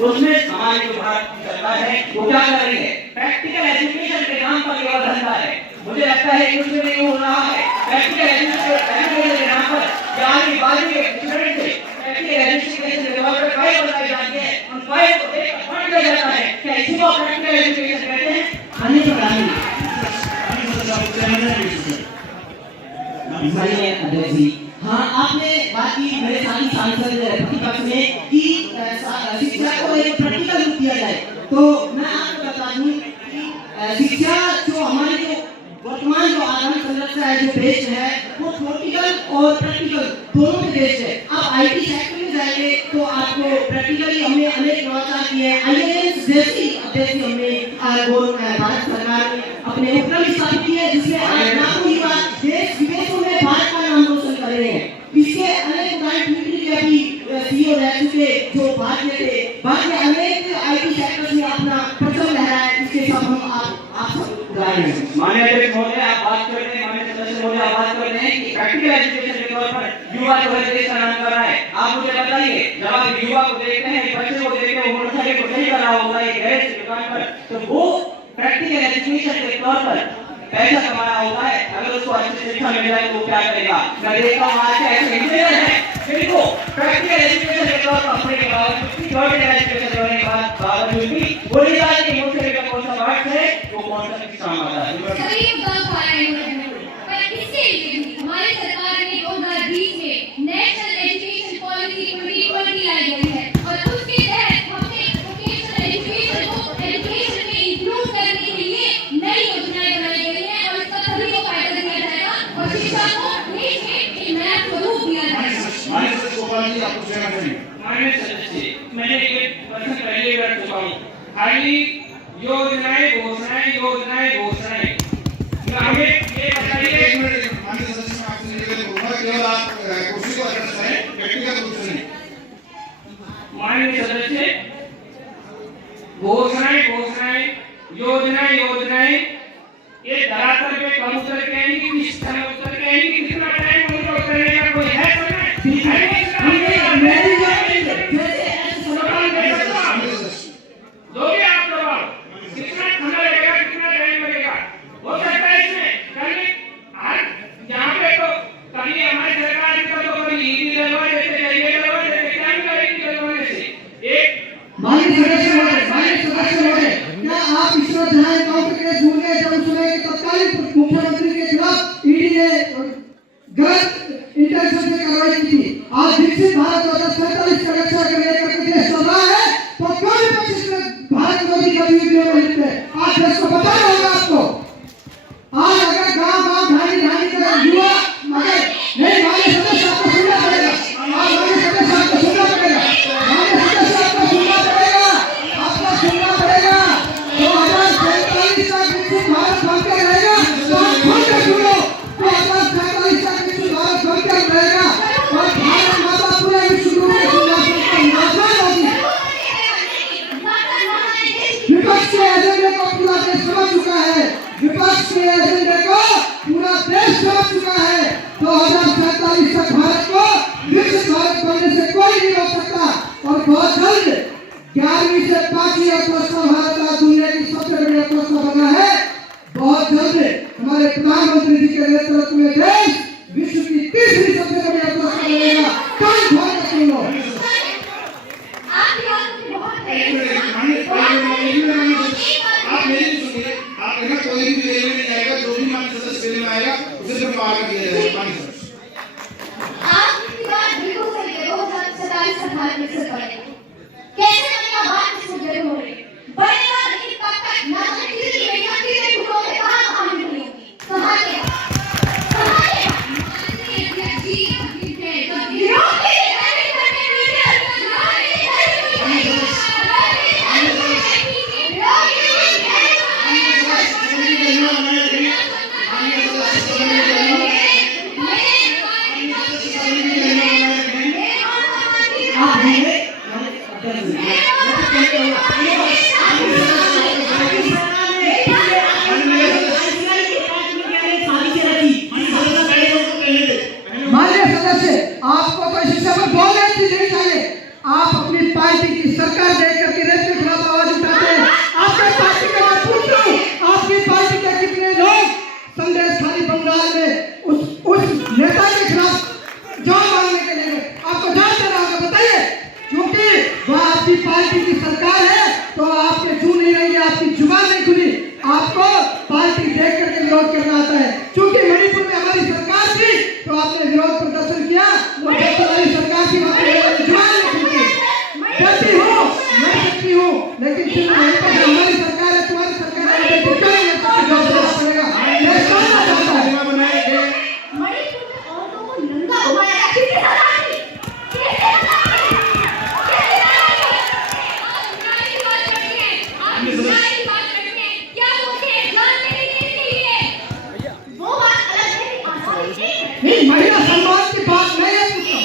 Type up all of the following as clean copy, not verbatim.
उसमें हमारी जो भारत की सरकार है वो क्या कर रही है, प्रैक्टिकल एजुकेशन के नाम पर ये धंधा है। मुझे लगता है कुछ भी नहीं हो रहा है। प्रैक्टिकल एजुकेशन के नाम पर यानी बाजू के स्टूडेंट से प्रैक्टिकल एजुकेशन के नाम पर फाइल बनाई जाती है, उन फाइल को देखकर पढ़ लिया जाता है। क्या इसी को प्रैक्टिकल एजुकेशन कहते हैं? अन्य प्रणाली अध्यक्ष जी, हाँ आपने बात की मेरे साथी सांसद प्रतिपक्ष में कि शिक्षा को एक प्रैक्टिकल रूप दिया जाए, तो मैं आपको बता दूं कि शिक्षा जो हमारी जो वर्तमान जो आधार संरचना है, जो बेस है, वो थ्योरेटिकल और प्रैक्टिकल दोनों पे बेस है। आप आईटी सेक्टर में जाएंगे तो आपको प्रैक्टिकली हमने अनेक नवाचार किए हैं। आईएएस जैसी हमने भारत सरकार ने अपने उपक्रम स्थापित किए हैं, जिसमें आज लाखों युवा देश विदेशों में भारत का नाम रोशन कर रहे हैं। इसके अनेक उदाहरण के अभी सीईओ रह चुके जो भारतीय थे, बाकी अनेक आईटी सेक्टर में अपना प्रचलन लहराया है। इसके सब हम आप सब उदाहरण हैं। माननीय अध्यक्ष महोदय, आप बात कर रहे हैं, माननीय सदस्य महोदय आप बात कर रहे हैं कि प्रैक्टिकल एजुकेशन के तौर पर युवा जो है देश का नाम कर रहा है। आप मुझे बताइए, जब आप युवा को देखते हैं, बच्चे को देखते हैं, मोटरसाइकिल को सही कर रहा होगा एक गैरेज की दुकान पर, तो वो प्रैक्टिकल एजुकेशन के तौर पर पैसा कमाना होता है। अगर उसको अच्छी शिक्षा मिल जाए तो वो क्या करेगा? मैं देखता हूँ आज के ऐसे इंजीनियर हैं जिनको प्रैक्टिकल एजुकेशन के तौर पर अपने के थ्योरेटिकल एजुकेशन होने के बावजूद भी वो नहीं जानते कि मुझसे का कौन सा पार्ट है, वो कौन सा एग्जाम आता है। पर इससे हमारी सरकार ने 2020 में नेशनल एजुकेशन पॉलिसी 2020 लाई गई है और उसके तहत हमने वोकेशनल एजुकेशन को एजुकेशन में इंक्लूड करने के लिए नई योजनाएं बनाई गई हैं और इसका सभी को फायदा दिया जाएगा और शिक्षा को देश में एक नया स्वरूप दिया जाएगा। माननीय सदस्य गोपाल जी, आपको कहना चाहिए। माननीय सदस्य, मैंने एक प्रश्न पहले कर चुका हूँ, खाली योजनाएं घोषणाएं हमें ये बताइए। माननीय सदस्य, मैं आपसे निवेदन करूंगा केवल आप कुर्सी को एड्रेस करें, व्यक्तिगत रूप से नहीं। माननीय सदस्य, घोषणाएं योजनाएं ये धरातल पे कम उतर के आएंगी, किस तरह उतर के आएंगी, कितना टाइम उनको उतरने का कोई है? दोगे आप जवाब, कितना समय लगेगा, कितना टाइम लगेगा? हो सकता है इसमें कभी यहाँ पे तो कभी हमारी सरकार का तो कभी ईडी लगवा देते, ये लगवा देते, क्या करेगी लगवाने से? एक माननीय सदस्य महोदय, क्या आप ईश्वर ध्यान काउंटर के झूठ गए जब उसने तत्कालीन मुख्यमंत्री के खिलाफ ईडी ने गलत इंटेलिजेंस से कार्रवाई की थी? आज विकसित भारत 2047 का रक्षा करने का देश चल रहा है, तो क्यों नहीं 25 में भारत मोदी का वीडियो में आज देश को बताना होगा आपको। आज अगर गांव ढाणी का युवा अगर नहीं, माननीय सदस्य आपको सुनना पड़ेगा, माननीय सदस्य आपको सुनना पड़ेगा, माननीय सदस्य आपको सुनना पड़ेगा, आपको सुनना पड़ेगा। 2047 तक विकसित भारत बनकर रहेगा, तो आप खुद से सुनो। 2047 तक विकसित भारत बनकर रहेगा और भारत माता पूरे विश्व में विपक्ष के एजेंडे को पूरा देश समझ चुका है, विपक्ष के एजेंडे को पूरा देश समझ चुका है। 2047 तक भारत को विकसित भारत बनने से कोई नहीं रोक सकता और बहुत जल्द 11वीं से 5वीं अर्थव्यवस्था भारत का दुनिया की सबसे बड़ी अर्थव्यवस्था बना है। बहुत जल्द हमारे प्रधानमंत्री जी के नेतृत्व में देश विश्व की तीसरी सबसे बड़ी अर्थव्यवस्था बनेगा। कौन भाग सुनो आप मेरी सुनिए, आप कहना कोई भी रेलवे नहीं आएगा, जो भी माननीय सदस्य रेलवे में आएगा उसे सिर्फ पार कर दिया जाएगा। माननीय सदस्य, आपकी बात बिल्कुल सही है। 2047 तक भारत विकसित बनेगा। कैसे बनेगा बात किस मुद्दे पे हो रही है? बनेगा लेकिन कब तक? ना जाने कितनी बेटियां कितने टुकड़ों में कहां निकली होगी, कहां के आपको कोई शिक्षा पर बोलने नहीं चाहिए। आप अपनी पार्टी की सरकार देकर आपकी पार्टी की सरकार है तो आपके छू नहीं रहेंगे, आपकी जुबान नहीं खुली, आपको पार्टी देख करके विरोध करना आता है। क्योंकि मणिपुर में हमारी सरकार थी तो आपने विरोध प्रदर्शन किया, हमारी सरकार की जुबान नहीं खुली। डरती हूँ, मैं सकती हूँ, लेकिन सिर्फ हमारी सरकार है, तुम्हारी सरकार है, तो क्यों नहीं पड़ेगा? मैं कहना चाहता हूँ मणिपुर में औरतों को नंगा घुमाया किसने हटाई? नहीं, महिला सम्मान की बात नहीं है पूछता।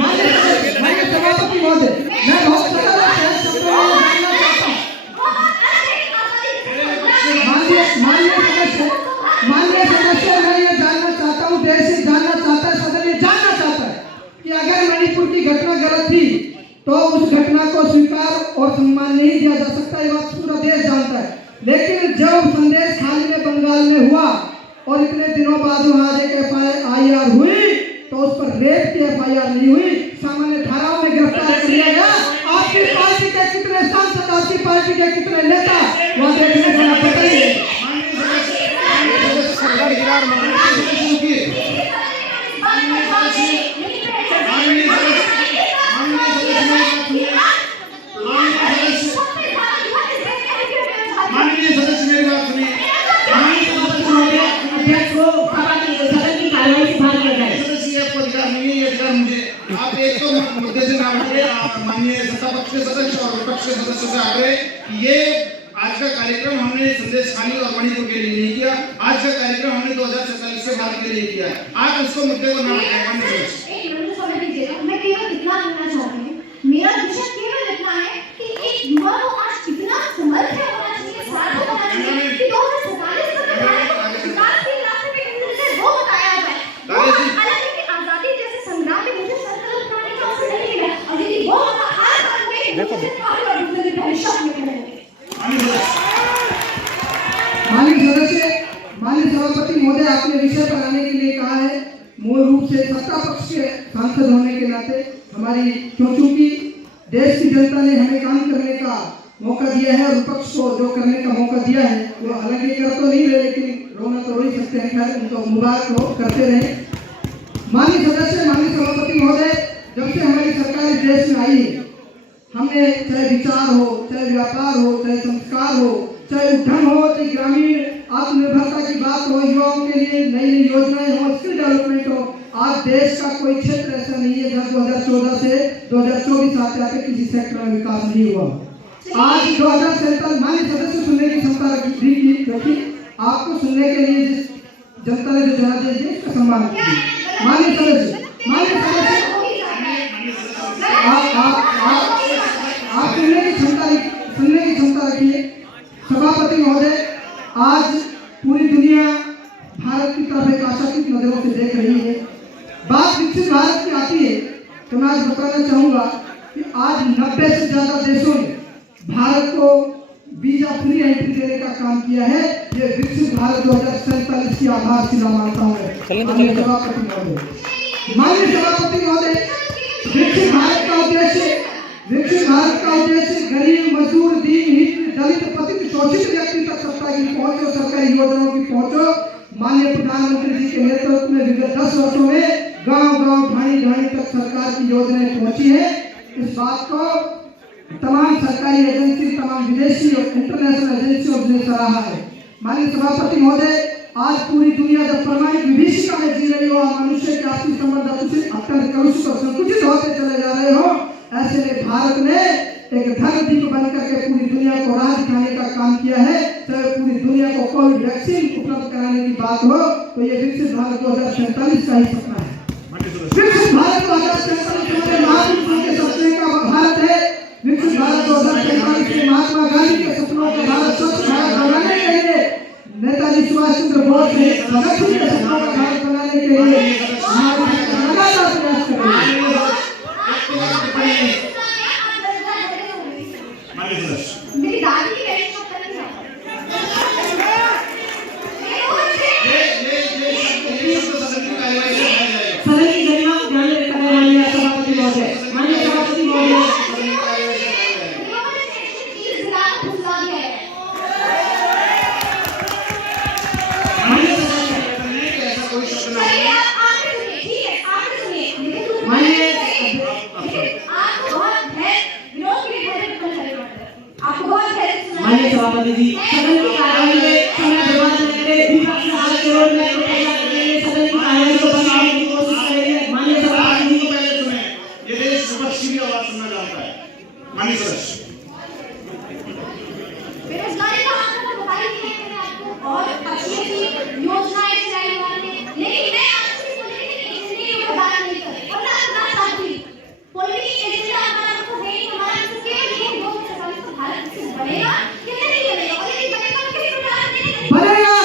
माननीय सभापति महोदय, मैं बहुत सरल शब्दों में जानना चाहता हूँ। माननीय सदस्य, मैं ये जानना चाहता हूँ, देश ये जानना चाहता है, सदन ये जानना चाहता है कि अगर मणिपुर की घटना गलत थी तो उस घटना को स्वीकार और सम्मान नहीं दिया जा सकता, ये बात पूरा देश जानता है। लेकिन जब संदेश खाली में बंगाल में हुआ और इतने दिनों बाद वहाँ एक FIR हुई तो उस पर रेप की FIR नहीं हुई, सामान्य धाराओं में गिरफ्तार कर लिया गया। आपकी पार्टी के कितने सांसद, आपकी पार्टी के कितने नेता वहाँ देखने का पता ही है। माननीय सदस्य मेरी बात सुनिए। अध्यक्ष को सदन की कार्रवाई से बाहर किया जाए। सदस्य आपको अधिकार नहीं है, ये अधिकार मुझे। आप एक तो मुद्दे से ना हटिए। माननीय सत्ता पक्ष के सदस्य और विपक्ष के सदस्यों से आग्रह कि ये आज का कार्यक्रम हमने संदेश खाली और मणिपुर के लिए नहीं किया, आज का कार्यक्रम हमने 2047 के बाद के लिए किया। आप इसको मुद्दे को ना हटाएं। मैं केवल इतना कहना चाहती हूँ, मेरा विषय केवल इतना है कि एक युवा को आज कितना समर्थ होना चाहिए, सार्थक होना चाहिए कि 2047 तक भारत को विकास के रास्ते पे किस तरह से वो बताया जाए। हालांकि कि आजादी जैसे संग्राम में मुझे संकल्प करने का अवसर नहीं मिला, और यदि वो आज आज में दूसरे भविष्य में करेंगे। माननीय सभापति महोदय, आपने विषय पर आने के लिए कहा है। मूल रूप से सत्ता पक्ष के सांसद होने के नाते हमारी, क्योंकि देश की जनता ने हमें काम करने का मौका दिया है और विपक्ष को जो करने का मौका दिया है वो हालांकि कर तो नहीं रहे, लेकिन रोना तो रो ही सकते हैं। खैर, उनको मुबारक हो, करते रहे। माननीय सदस्य, माननीय सभापति महोदय, जब से हमारी सरकार इस देश में आई, हमने चाहे विचार हो, चाहे व्यापार हो, चाहे संस्कार हो, चाहे उद्यम हो, चाहे ग्रामीण आत्मनिर्भरता की बात हो, युवाओं के लिए नई नई योजनाएं हो, स्किल डेवलपमेंट हो, आज देश का कोई क्षेत्र ऐसा नहीं है जहाँ 2014 से 2024 आते आते किसी सेक्टर में विकास नहीं हुआ। आज 2047 माननीय सदस्य सुनने की क्षमता रखी, क्योंकि आपको सुनने के लिए जिस जनता ने जो जनादेश दिए उसका सम्मान कीजिए। माननीय सदस्य आप सुनने की क्षमता रखिए। सभापति महोदय, आज पूरी दुनिया भारत की तरफ एक आशातीत नजरों से देख रही है। बात विकसित भारत की आती है तो मैं आज बताना चाहूंगा कि आज 90 से ज्यादा देशों ने भारत को वीजा फ्री एंट्री देने का काम किया है। ये विकसित भारत 2047 की आधारशिला मानता हूँ। माननीय सभापति महोदय, विकसित भारत का उद्देश्य गरीब, मजदूर, दीनहीन, दलित, पतित, शोषित व्यक्ति तक सत्ता की पहुंच और सरकारी योजनाओं की पहुंच। माननीय प्रधानमंत्री जी के नेतृत्व में विगत 10 वर्षों में गांव-गांव, ढाणी-ढाणी तक सरकार की योजनाएं पहुंची है। इस बात को तमाम सरकारी एजेंसी, तमाम विदेशी और इंटरनेशनल एजेंसियों ने सराहा है। माननीय सभापति महोदय, आज पूरी दुनिया जब परमाणु विभीषिका में जी रही हो और मनुष्य के आपसी संबंध अत्यंत कलुषित और संकुचित होते चले जा रहे हो, ऐसे में भारत ने एक धर्म दीप बनकर के पूरी दुनिया को राह दिखाने का काम किया है। चाहे पूरी दुनिया को कोविड वैक्सीन उपलब्ध कराने की बात हो तो ये विकसित भारत 2047 का ही सपना है। विकसित भारत 2047 महात्मा के सपने का भारत है। विकसित भारत 2047 के महात्मा गांधी के सपनों का भारत, स्वच्छ भारत बनाने के लिए नेताजी सुभाष चंद्र बोस ने भगत सिंह के सपनों का भारत बनाने के लिए लगातार प्रयास कर रहे हैं। मेरी दादी की वैसे तो करनी है। सदन की गरिमा ध्यान में रखने वाली सभापति महोदय, माननीय सभापति महोदय, माननीय सभापति जी, सदन की कार्यवाही में समय बर्बाद न करें, विपक्ष हाथ जोड़ में सदन की कार्यवाही को बंद करने की कोशिश करेंगे। माननीय सभापति जी, पहले सुने, ये देश विपक्ष की भी आवाज सुनना चाहता है। माननीय सदस्य, बेरोजगारी का आंकड़ा तो बताई ही है मैंने आपको, और अच्छी अच्छी योजनाएं चलाई उन्होंने, लेकिन मैं आपसे पॉलिटिकल एजेंडे की बात नहीं कर रही, और ना चाहती पॉलिटिकल एजेंडा हमारा तो है ही, हमारा तो केवल ये 2047 का भारत विकसित बनेगा कि नहीं बनेगा, और यदि बनेगा तो किस प्रकार से बनेगा।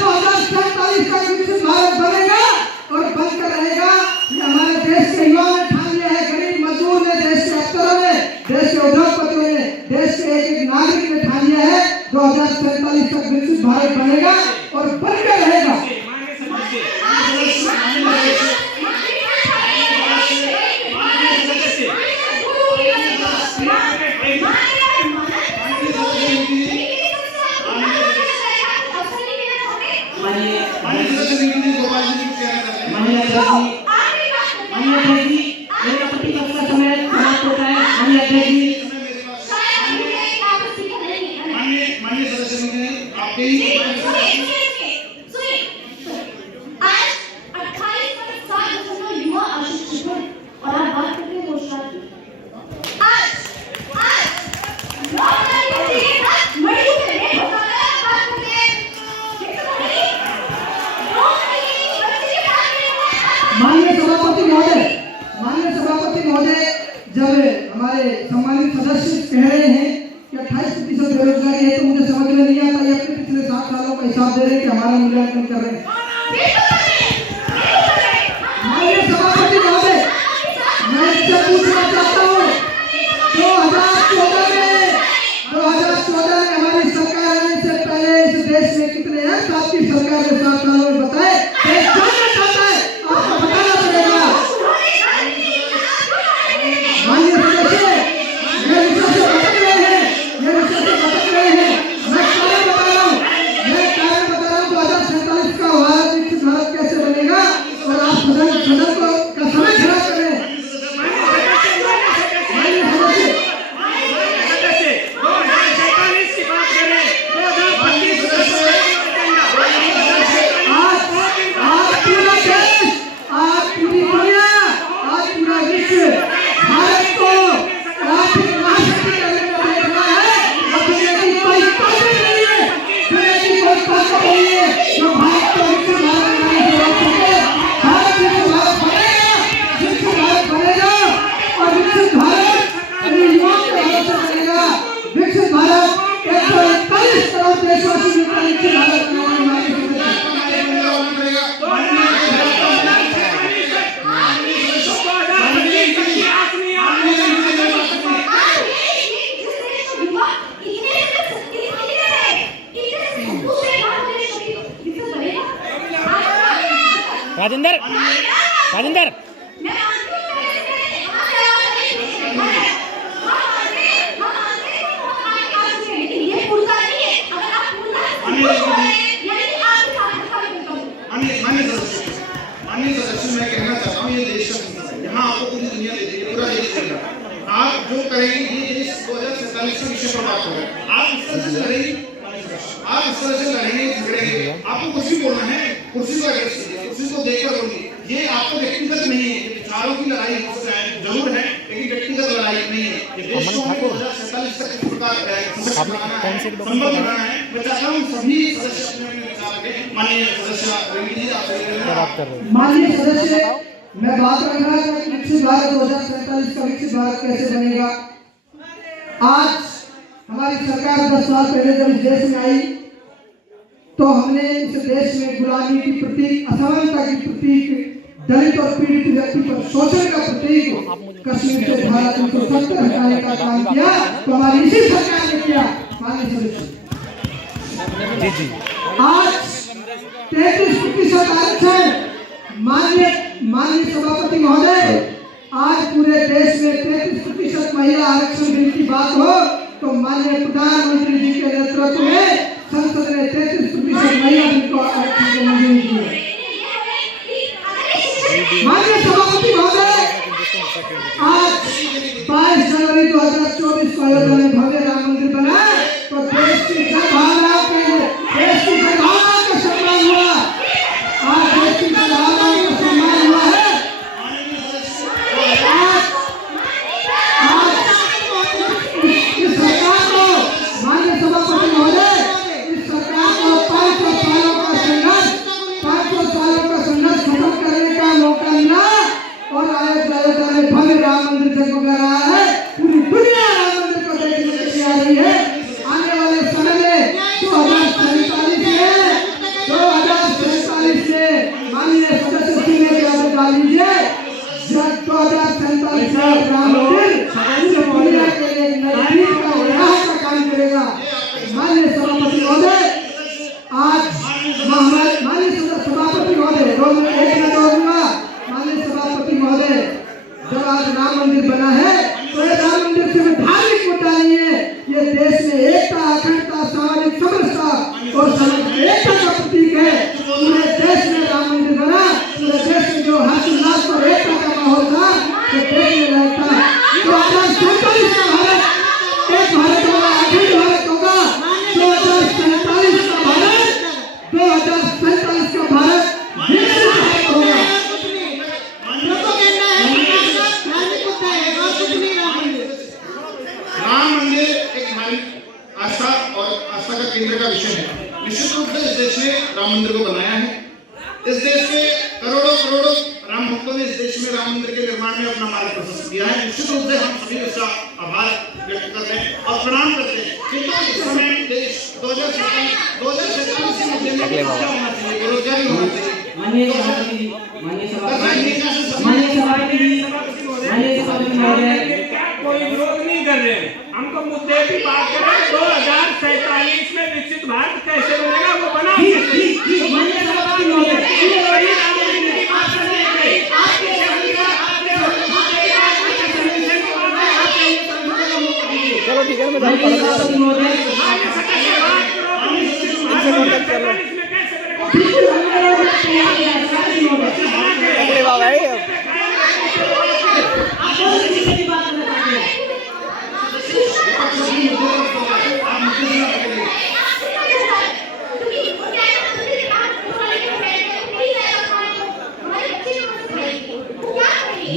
2047 का विकसित भारत बनेगा और बनकर रहेगा। ये हमारे देश के युवाओं ने ठान लिया है, गरीब मजदूर ने, देश के अफसरों ने, देश के उद्योगपतियों ने, देश के एक नागरिक ने ठान लिया है 2047 तक विकसित भारत बनेगा और बनकर रहेगा। माननीय सदस्य निखिल गोपाल जी कुछ कहना चाहते हैं। माननीय अध्यक्ष जी, मेरा प्रतिपक्ष का समय समाप्त होता है। माननीय अध्यक्ष जी, माननीय सदस्य निखिल, आपके ही आज 28.7% युवा अशिक्षित हैं, और आप बात करते हैं रोजगार की। आज रोजगार के लिए मजदूर के रेट होता है, आप बात करते हैं माननीय सभापति महोदय, जब हमारे सम्मानित सदस्य कह रहे हैं कि 28% बेरोजगारी है, तो मुझे समझ में नहीं आता ये अपने पिछले 7 सालों का हिसाब दे रहे हैं कि हमारा मूल्यांकन कर रहे हैं। माननीय सभापति महोदय, मैं इससे पूछना चाहता हूँ, 2014 में हमारी सरकार आने से पहले इस देश में कितने हैं? आपकी सरकार ने 7 सालों में बताए, देश जानना चाहता है, आपको बताना पड़ेगा। माननीय सदस्य, ये विषय से भटक रहे हैं, मैं कारण बता रहा हूँ 2047 का भारत विकसित भारत कैसे बनेगा, और आप सदन का समय खराब कर रहे हैं। विकसित भारत 141 करोड़ देशवासी विकसित भारत राजेंद्र माननीय सदस्य, मैं कहना चाहता हूँ ये देश का संकट है, यहाँ आपको पूरी दुनिया दे देगी, पूरा देश देगा। आप जो करेंगे ये देश 2047 के विषय पर बात कर रहे हैं, आप इस तरह से लड़ेंगे, आप इस तरह से लड़ेंगे, झगड़ेंगे, आपको कुछ भी बोलना है, कुर्सी को एड्रेस कीजिए, कुर्सी को देखकर बोलिए। ये आपको व्यक्तिगत नहीं है, ये विचारों की लड़ाई हो सकता है, जरूर है, लेकिन व्यक्तिगत लड़ाई नहीं है। ये देश को 2047 तक किस प्रकार संभव बनाना है, मैं चाहता हूँ सभी सदस्य अपने विचार रखें। माननीय सदस्य जी, आप माननीय सदस्य, मैं बात कर रहा था कि विकसित भारत 2047 का विकसित भारत कैसे बनेगा। आज हमारी सरकार 10 साल पहले जब इस देश में आई तो हमने इस देश में गुलामी की प्रतीक, असमानता की प्रतीक, दलित और पीड़ित व्यक्ति पर शोषण का प्रतीक कश्मीर से धारा 370 हटाने का काम किया, तो हमारी इसी सरकार ने किया। माननीय सदस्य, आज 33% आरक्षण, माननीय सभापति महोदय, आज पूरे देश में 33% महिला आरक्षण बिल की बात हो तो माननीय प्रधानमंत्री जी के नेतृत्व में संसद ने 33% महिला बिल को आरक्षण को मंजूरी दी है। माननीय सभापति महोदय, आज 22 जनवरी 2024 को अयोध्या में भव्य राम मंदिर बना तो देश की केंद्र का विषय है। निश्चित रूप से इस देश ने राम मंदिर को बनाया है। इस देश के करोड़ों करोड़ों राम भक्तों ने इस देश में राम मंदिर के निर्माण में अपना मार्ग प्रशस्त किया है। निश्चित रूप से हम सभी उसका आभार व्यक्त करते हैं और प्रणाम करते हैं। किंतु इस समय देश 2047 के मुद्दे में क्या होना चाहिए? बेरोजगारी होना चाहिए। माननीय सभापति महोदय, कोई विरोध नहीं कर रहे हैं, हमको मुद्दे की बात करें। 2047 में विकसित भारत कैसे बनेगा वो बना माननीय सभापति महोदय, चलो ठीक है, मैं सभापति महोदय अगले बार आए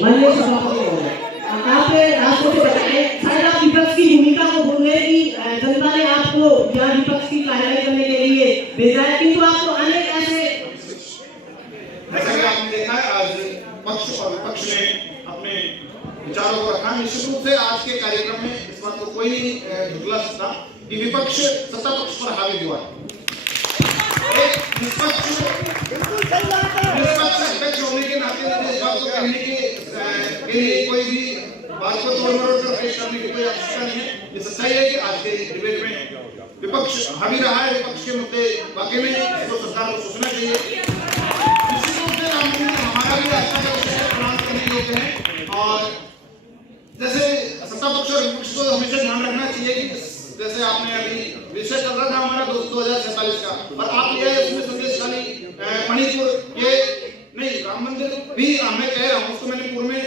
माननीय सभापति महोदय, आपने राष्ट्र को बताया, शायद आप विपक्ष की भूमिका को भूल गए कि जनता ने आपको यहाँ विपक्ष की कार्रवाई करने के लिए भेजा है, किंतु आपको अनेक ऐसे जैसा कि आपने देखा है, आज पक्ष और विपक्ष ने अपने विचारों को रखा। निश्चित रूप से आज के कार्यक्रम में इस बात को कोई नहीं झुकला सकता कि विपक्ष सत्ता पक्ष पर हावी हुआ है। एक निष्पक्ष अध्यक्ष होने के नाते इस बात को कहने के लिए कोई भी बात को तोड़ मरोड़ कर पेश करने की कोई आवश्यकता नहीं है। ये सच्चाई है कि आज के डिबेट में विपक्ष हावी रहा है। विपक्ष के मुद्दे वाकई में इसको सरकार को सोचना चाहिए। निश्चित रूप से राम मंदिर हमारा भी आस्था का विषय प्रदान करने योग्य है और जैसे सत्ता पक्ष और विपक्ष को हमेशा ध्यान रखना चाहिए कि जैसे आपने अभी विषय चल रहा था हमारा 2047 का, और आप ये इसमें संदेश खाली मणिपुर ये नहीं, राम मंदिर भी मैं कह रहा हूँ, उसको मैंने पूर्व में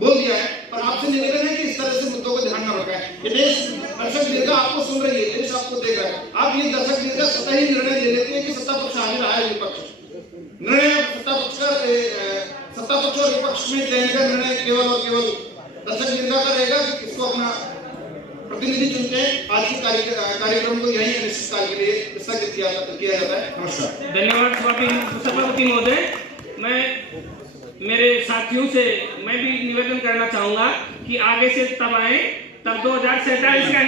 बोल दिया है, पर आपसे निवेदन है कि इस तरह से मुद्दों को ध्यान न रखें। ये देश दर्शक दीर्घा आपको सुन रही है, देश आपको देख रहा है। आप ये दर्शक दीर्घा स्वतः ही निर्णय ले लेते हैं कि सत्ता पक्ष आगे रहा है विपक्ष निर्णय, सत्ता पक्ष और विपक्ष में चयन का निर्णय केवल और केवल दर्शक दीर्घा का रहेगा कि किसको अपना प्रतिनिधि चुनते हैं। आज के कार्यक्रम को यही अनिश्चित काल के लिए स्थगित किया जाता है। नमस्कार। धन्यवाद सभापति महोदय। मैं मेरे साथियों से मैं भी निवेदन करना चाहूंगा कि आगे से तब आए, तब 2047 का